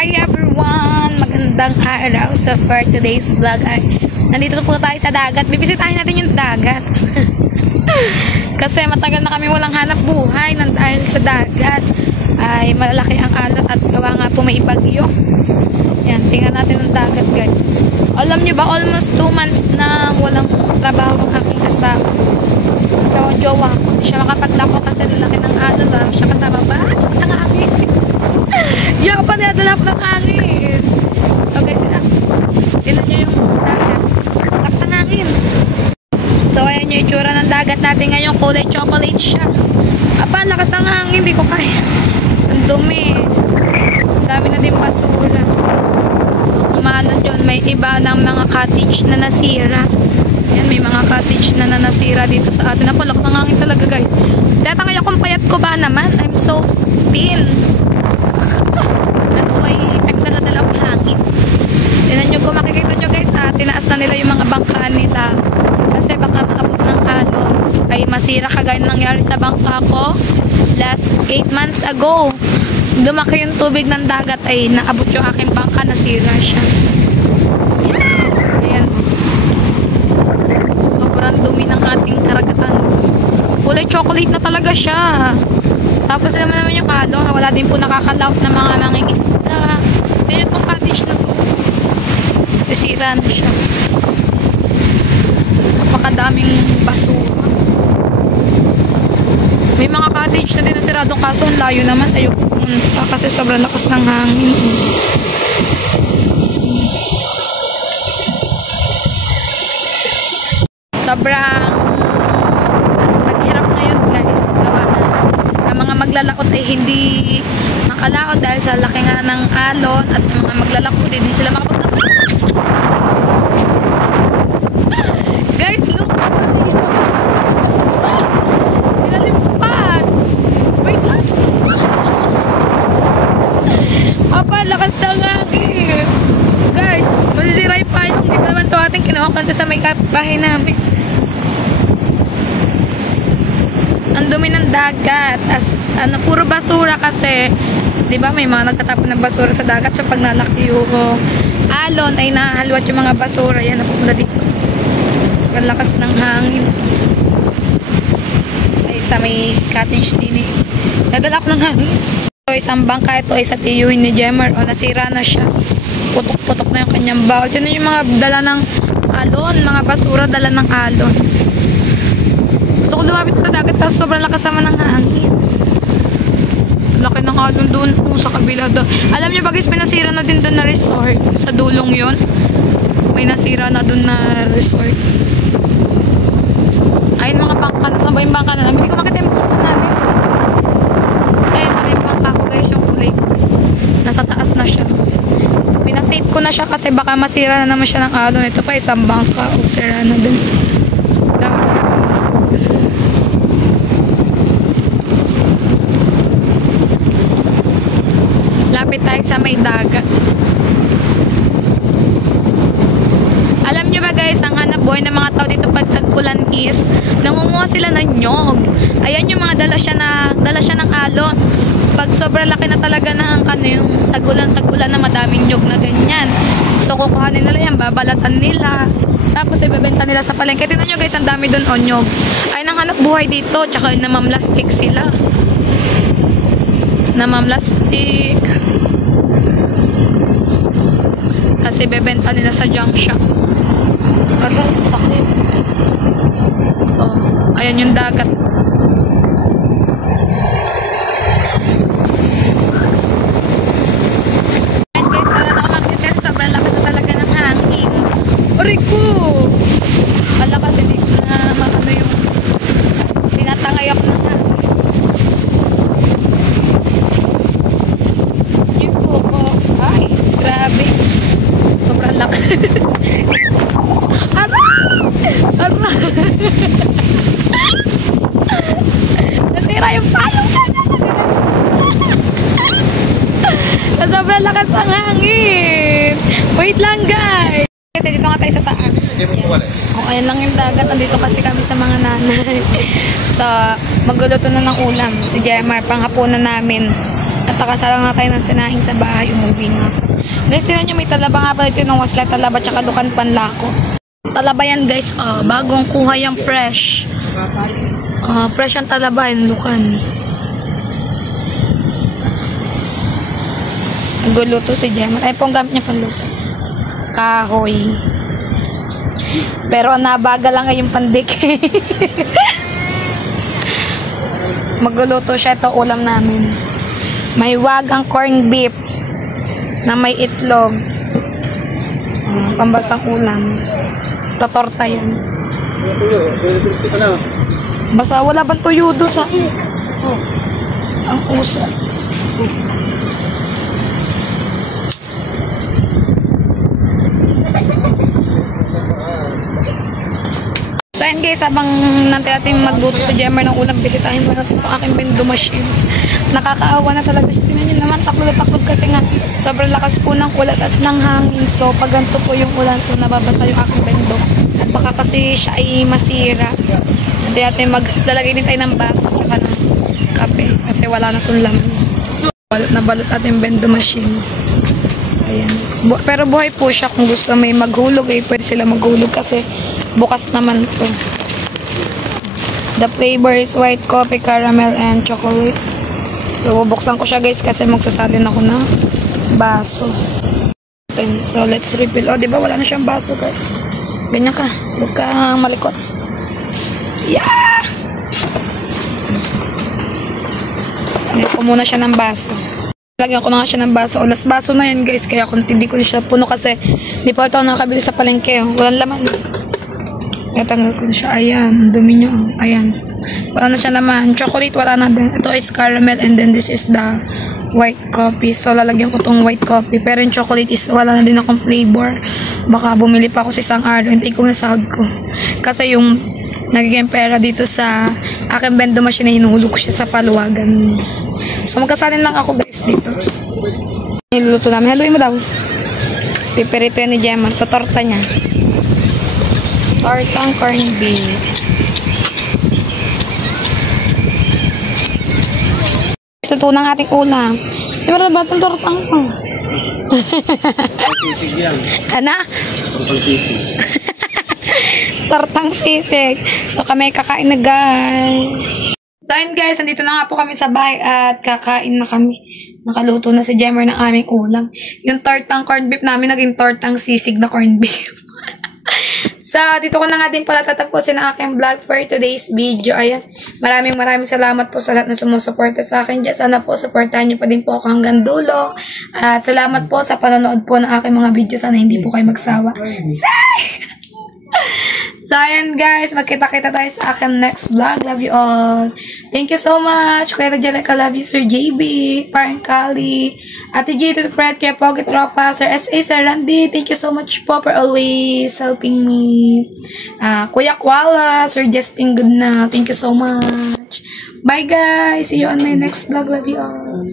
Hi everyone! Magandang araw. So for today's vlog ay nandito po tayo sa dagat. Bibisitahin natin yung dagat. Kasi matagal na kami walang hanap buhay nang dahil sa dagat ay malalaki ang alon at gawa nga po may bagyo. Yan, tingnan natin ang dagat guys. Alam nyo ba, almost 2 months na walang trabaho ang aking asawa. Jowa ko. Hindi siya makapaglako kasi lalaki ng alon. Wala siya kasama ba? Ang hangin. Yung pa niladala ko ng hangin. So guys, tinan nyo yung dagat. Lakas ang hangin. So ayan yung itsura ng dagat natin ngayon. Kulay chocolate siya. Apa, lakas ng hangin. Hindi ko kaya. Ang dumi. Ang dami na din basura. So kumano dyan, may iba ng mga cottage na nasira. Yan, may mga cottage na nasira dito sa atin. Ako, lakas ng hangin talaga guys. Tatangay akong payat ko ba naman? I'm so thin. That's why I'm dala-dala ng hangin. Tignan nyo, kung makikita nyo guys, tinaas na nila yung mga bangka nila. Kasi baka makabot ng alon ay masira kagaya nangyari sa bangka ko last 8 months ago. Lumaki yung tubig ng dagat ay naabot yung aking bangka, nasira siya. Ayan. Sobrang dumi ng ating karagatan. Kulay chocolate na talaga siya. Tapos naman yung alon, wala din po nakakalaot na mga mangingisda. Then itong cottage na to, sisira na siya. Napakadaming basura. May mga cottage na din na siradong kaso ang layo naman. Ayoko pumunta kasi sobrang lakas ng hangin. Sobrang naghirap na yun guys. Gawa na ang mga maglalaot ay hindi makalaot dahil sa laki nga ng alon at ang mga maglalako din sila makapunta. Guys, look! Pinalimpad! Wait lang! Apa, lakas ng hangin! Guys, masisira yung payong. Di ba naman ito ating kinawakan sa may bahay namin. Ang dumi ng dagat as puro basura kasi 'di ba may mga nagtatapon ng basura sa dagat so pag nalaki yung alon ay nahahalwat yung mga basura yan napupunta dito. Ang lakas ng hangin ay sa may cottage din eh. Nadala ako ng hangin. So isang bangka ito ay sa tiyuhin ni Jemar o nasira na siya. Putok-putok na yung kanyang bawal. Yun yung mga dala ng alon, mga basura dala ng alon. So kung lumapit sa dagat kasi sobrang lakas naman ng hangin. Laki ng alon doon sa kabila doon. Alam niyo ba guys, may nasira na din doon na resort. Sa dulong yon may nasira na doon na resort. Ayun mga bangka na. Saan ba yung bangka na namin? Hindi ko makita yung bangka namin. Ayun pala yung bangka ko guys, yung kulay. Nasa taas na siya. Pinasave ko na siya kasi baka masira na naman siya ng alon. Ito pa isang bangka. O sira na din. Lapit tayo sa may dagat. Alam nyo ba guys, ang hanap buhay ng mga tao dito pag tag-ulan is nangunguha sila ng nyog. Ayan yung mga dala siya ng alon. Pag sobrang laki na talaga ng yung tag-ulan na madaming nyog na ganyan. So kukuhanin nila yan, babalatan nila. Tapos ibebenta nila sa palengke. Tingnan nyo guys, ang dami dun nyog. Ay nang hanap buhay dito, tsaka namamlastik sila. Namamlastik. Kasi bebenta nila sa junk shop. Aray, sakit. Oh, ayan yung dagat. Ayan guys, talaga umakit kasi sobrang lakas na talaga ng hangin. Aray ko! Malakas, hindi ko na makano yung tinatangay ako ng hangin. Yung buko. Ay, grabe. Sobrang lakas. Nasira yung payong na. Sobrang lakas ang hangin. Wait lang guys. Kasi dito nga tayo sa taas. O, ayan lang yung dagat. Nandito kasi kami sa mga nanay. So, magluluto na ng ulam. Si Jemar, panghapunan namin. At Takasala nga tayo ng sinaing sa bahay, umuwi nga. Guys, tinan nyo, may talaba nga pala ito ng wasla, talaba tsaka dukan panlako. Talaba yan guys, bagong kuha yung fresh. Fresh ang talaba, yung dukan. Nagluluto si Gemma. Ay, pong gamit niya panluto. Kahoy. Pero nabaga lang ay yung pandik. Magluluto siya, ito ulam namin. May wagang corned beef na may itlog. Pambasang ulam. Tatorta yan. Basta wala bang tuyo doon sa ang uso. So ayun guys, habang natin magluto sa Gemma ng ulam, bisitahin mo natin itong aking bendo machine. Nakakaawa na talaga siya. Tingnan nyo naman, taklod-taklod kasi nga sobrang lakas po ng ulat at ng hangin. So pag ganito po yung ulan, so nababasa yung aking bendo. At baka kasi siya ay masira. At natin maglalagay din tayo ng baso at ng kape kasi wala na itong laman. Balot na balot ating bendo machine. Ayan. Pero buhay po siya kung gusto may maghulog eh. Pwede sila maghulog kasi bukas naman to. The flavor is white coffee, caramel, and chocolate. So, bubuksan ko siya guys kasi magsasalin ako ng baso. Okay, so, let's refill. Oh, diba wala na siyang baso guys. Ganyan ka. Huwag kang malikot. Yeah! Lagyan ko muna siya ng baso. Lagyan ko na nga siya ng baso. O, last baso na yan guys. Kaya kung hindi ko siya puno kasi di pa ito nakabili sa palengke. Oh. Walang laman. Natanggal ko na siya. Ayan. Dumi nyo. Ayan. Wala na siya naman. Chocolate wala na din. Ito is caramel and then this is the white coffee. So, lalagyan ko tong white coffee. Pero yung chocolate is wala na din akong flavor. Baka bumili pa ako sa isang araw. Hindi ko na sahod ko. Kasi yung nagiging pera dito sa aking bendo machine na hinuhulog ko siya sa paluwagan. So, magkasalin lang ako guys dito. Niluluto namin. Haluin mo daw. Piperito yan ni Gemma. Totorta niya. Tortang corned beef. Luto ng ating ulam. Di ba ba itong tortang ko? Sisig yan. Ano? Tortang sisig. Tortang sisig. So kami kakain na guys. So ayun guys, nandito na nga po kami sa bahay at kakain na kami. Nakaluto na si Gemma ng aming ulam. Yung tortang corned beef namin naging tortang sisig na corned beef. So, dito ko na nga din pala tatapusin ang aking vlog for today's video. Ayan, maraming salamat po sa lahat na sumusuporta sa akin dyan. Sana po, supportahan nyo pa din po ako hanggang dulo. At salamat po sa panonood po ng aking mga video. Sana hindi po kayo magsawa. So, ayan guys, magkita-kita tayo sa aking next vlog. Love you all. Thank you so much. Kuya Rajaleka, love you, Sir JB, Parang Kali, Ate G, to the Fred, Kuya Pogi Tropa, Sir SA, Sir Randy. Thank you so much po for always helping me. Kuya Kuala, Sir Justin Goodna. Thank you so much. Bye guys. See you on my next vlog. Love you all.